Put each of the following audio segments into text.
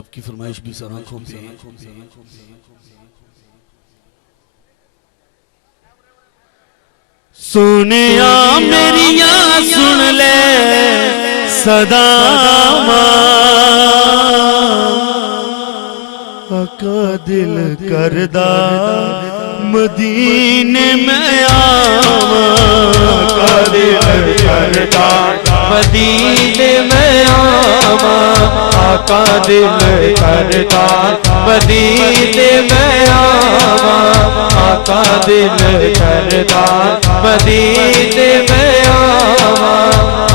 आपकी फरमाइश भी सर आंखों पे सोनिया मेरिया सुन ले सदा आका दिल करदा मदीने में आवा आका दिल करदा मदीने में आवा आका दिल करदा मदीने में आवा आका दिल करदा मदीने में आवा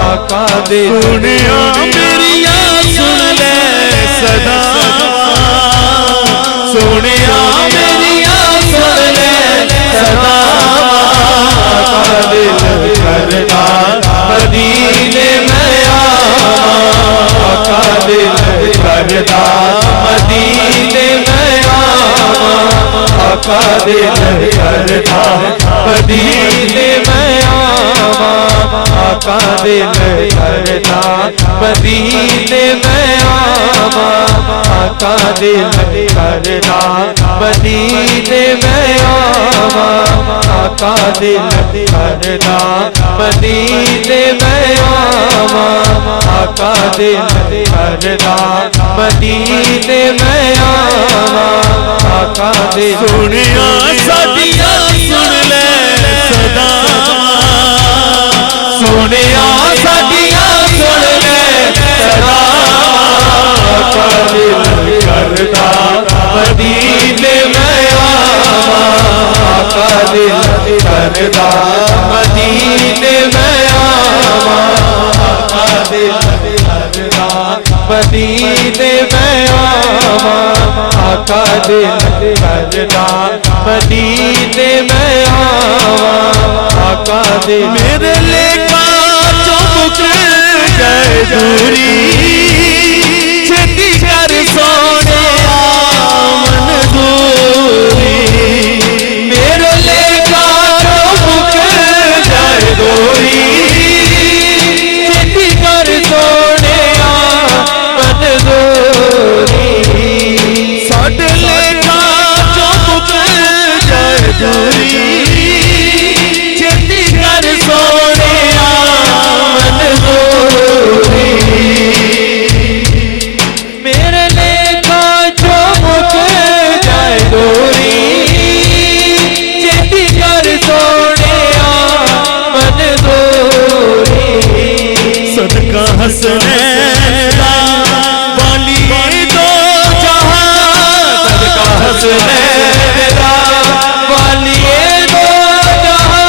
आका दिल सुनिया मेरिया सुन ले सदा सुनिया मेरिया सुन ले सदा आका दिल करदा मदीने में आवा आका दिल करदा मदीने में आवा आका दिल करदा मदीने में आवा आका दिल करदा मदीने में आवा आका दिल करदा मदीने में आवा आका दिल करदा मदीने में आवा आका दिल करदा मदीने में आवा आका दिल सुनिया सदिया सुन ले सदा सुनिया सदिया सुन ले सदा आका दिल करदा मदीने में आवा आका दिल करदा मदीने में आवा आका दिल करदा मदीने में आवा आका दिल करदा मदीने में आवा आका दिल मेरे लेका चुप गए दूरी छेती कर सोने मंजूरी मेरे लेका चुप गए दूरी छेती कर सोने मंजूरी साढ़े लेका चुप गए दूरी छेती कर सोने मंजूरी मेरे लेका चुप जाए दूरी छेती कर सोने मंजूरी सदका हसने वाली दो जहां सदका हसने वाली दो जहां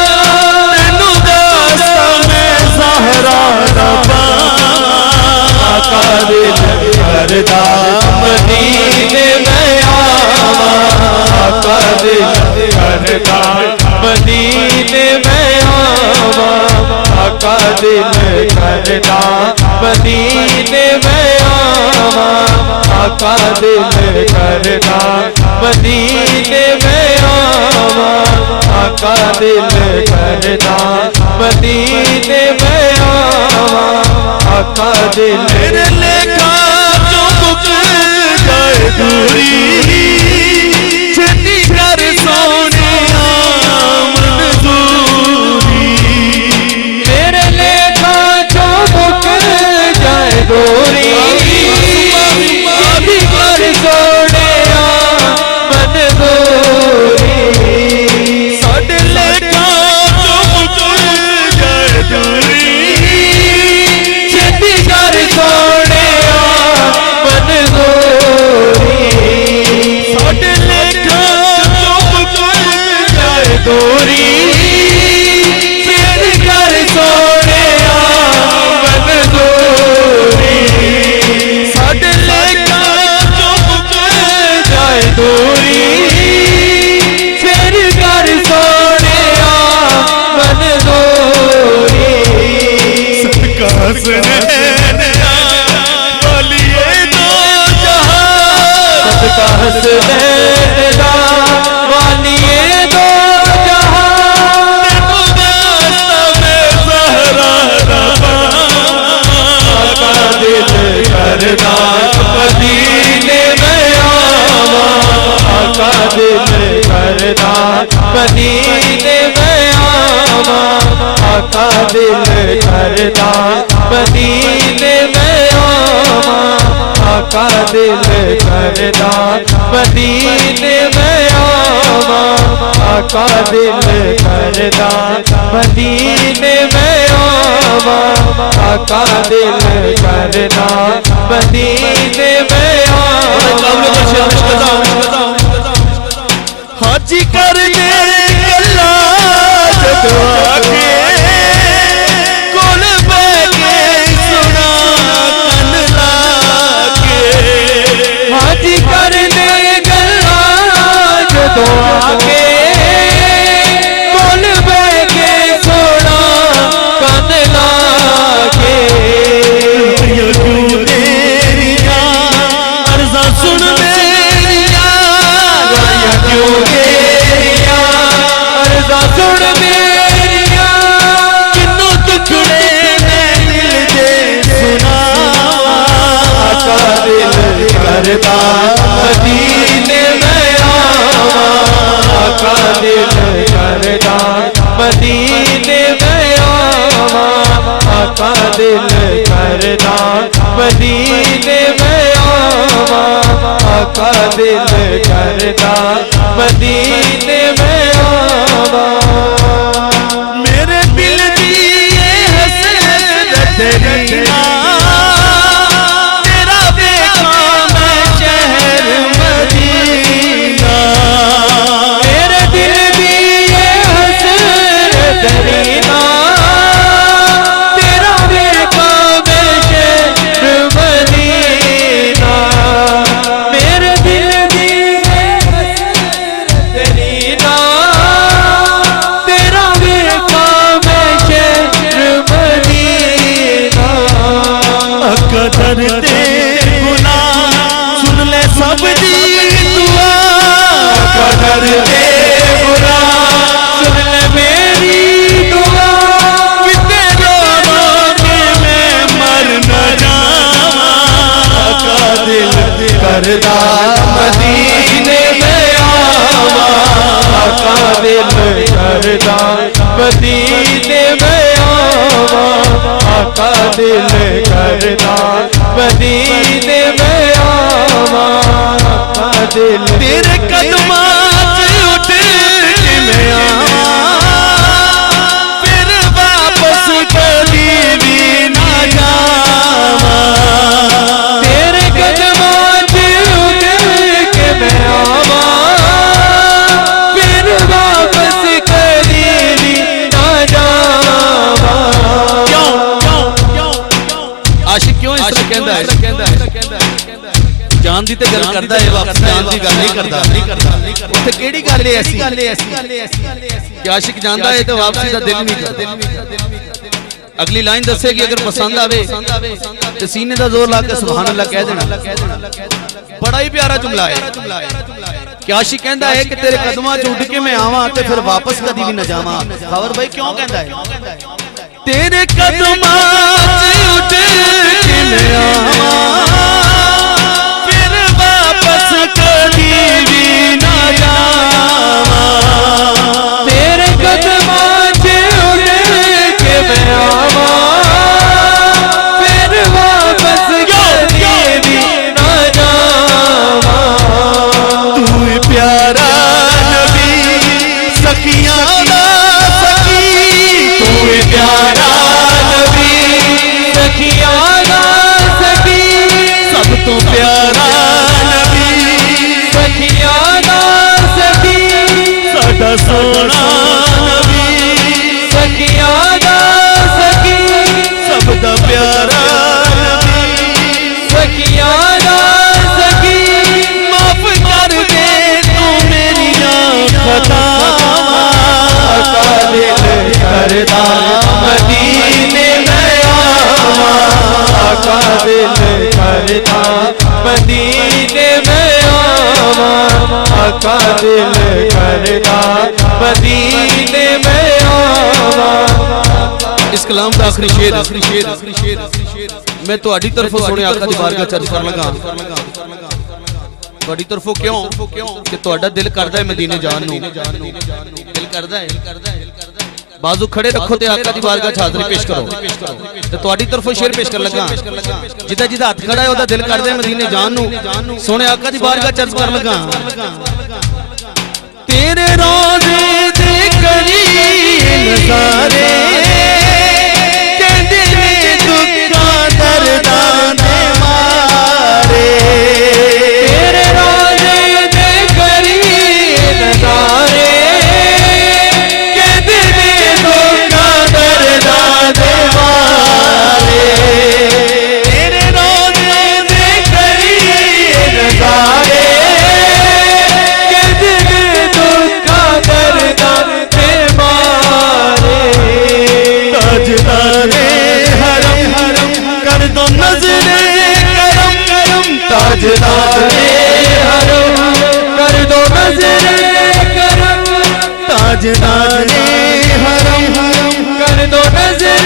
तेनू दस्ता में ज़हरा रबा आका दिल करदा मदीने में आवा आका दिल करदा मदीने में आवा आका दिल करदा मदीने में आवा आका दिल करदा मदीने में आवा आका दिल करदा मदीने में आवा आका दिल मेरे लेका चुप गए दूरी छेती कर सोने मंजूरी मेरे लेका चुप जाए दूरी छेती कर सोने मंजूरी साढ़े लेका चुप गए दूरी छेती कर सोने दिल करदा मदीने में आवा, आका दिल करदा मदीने में आवा, आका दिल करदा मदीने में आवा। हाजी कर दे गल्ला जदों आके कोल बैठे सुना कन लाके, हाजी कर दे गल्ला जदों आके कोल बैठे सुना कन लाके। तेरिया अर्ज़ा सुन मेरिया, क्यों तेरिया अर्ज़ा सुन मेरिया, किन्नू टुकड़े मैं दिल दे सुनावा, आका दिल करदा मदीने में आवा, आका दिल करदा मदीने में आवा, आका दिल करदा मदीने में आवा, आका दिल करदा मदीने में आवा। मेरे दिल दी ये हसरत रखना, तेरा देखा मैं शहर मदीना, मेरे दिल दी ये हसरत रखना, तेरा देखा मैं शहर मदीना, मेरे दिल दी ये हसरत रखना, तेरा देखा मैं शहर मदीना। कदर ते गुनाह सुन ले सब दी दुआ, कदर ते गुनाह सुन ले मेरी दुआ, किते रो के मैं मर न जावा, आका दिल करदा मदीने में आवा, आका दिल करदा मदीने में आवा, आका दिल करदा मदीने में आवा, आका दिल तेरे कदमां च उठ के मैं आवा, फिर वापस कभी भी ना जावा, तेरे कदमां च उठ के मैं आवा, फिर वापस कभी भी ना जावा। आशिक क्यों इस तरह कहता है? जान दी ते गल करदा है, वापस जान दी गल नहीं करदा। उत्थे केड़ी गल है ऐसी कि आशिक जानदा है तो वापसी दा दिल नहीं करदा। अगली लाइन दसेगी अगर पसंद आवे तो सीने दा जोर ला के सुभान अल्लाह कह देना। बड़ा ही प्यारा जुमला है कि आशिक कहता है कि तेरे कदमां च उठ के मैं आवां ते फिर वापस कदी भी न जावां। खबर भाई क्यों कहता है? तेरे कदमां च उठ के मैं आवां, फिर वापस कभी भी न जावां, तेरे कदमां च उठ के मैं आवां, फिर वापस कभी भी न जावां। तू प्यारा नबी सखियां दा सखी, तू प्यारा नबी सखियां दा सखी, सब तो प्यारा नबी सखियां दा सखी, साडा सोना नबी सखियां दा सखी, सब दा प्यारा नबी सखियां दा सखी। माफ कर दे तू मेरियां खतावां, आका दिल करदा मदीने में आवा, आका दिल करदा मदीने में आवा, आका दिल करदा मदीने में आवा। इस कलाम का आखिरी शेर मैं तुहाडी तरफों सोने आका दी बारगाह च अर्ज कर लगा। तुहाडी तरफों क्यों कि तुहाडा दिल करदा है मदीने जान नूं, दिल करदा है। बाजू खड़े रखो ते आका दी बारगाह च हाज़री पेश करो ते तुहाडी तरफों शेर पेश कर लगा जिदा जिदा हाथ खड़ा है ओदा दिल करदा है मदीने जान नू सोने आका दी बारगाह च अर्ज कर लगा तेरे रोज़े दे करीम नज़ारे कहंदे ने दुखां दर्दां दे मारे तेरे रोज़े दे करीम नज़ारे कहंदे ने दुखां दर्दां दे मारे तेरे रोज़े दे करीम नज़ारे ताजदारे हरम कर दो नज़रे करम ताजदारे हरम कर दो नज़रे करम ताजदारे हरम कर दो नज़रे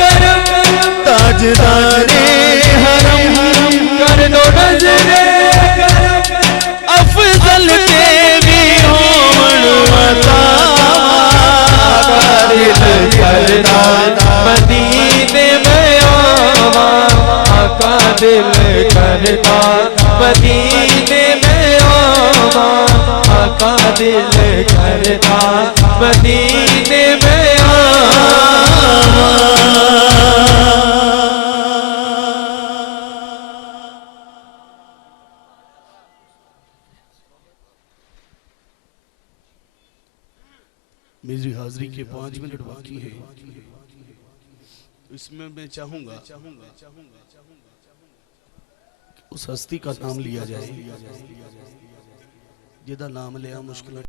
करम अफजल के भी होमन अता दिल करदा मदीने में आवा आका दिल करदा मदीने में आवा आका दिल करदा मदीने में आवा मेरी हाजिरी के 5 मिनट बाकी है इसमें मैं चाहूंगा उस हस्ती का नाम लिया जाए जिदा नाम लिया मुश्किल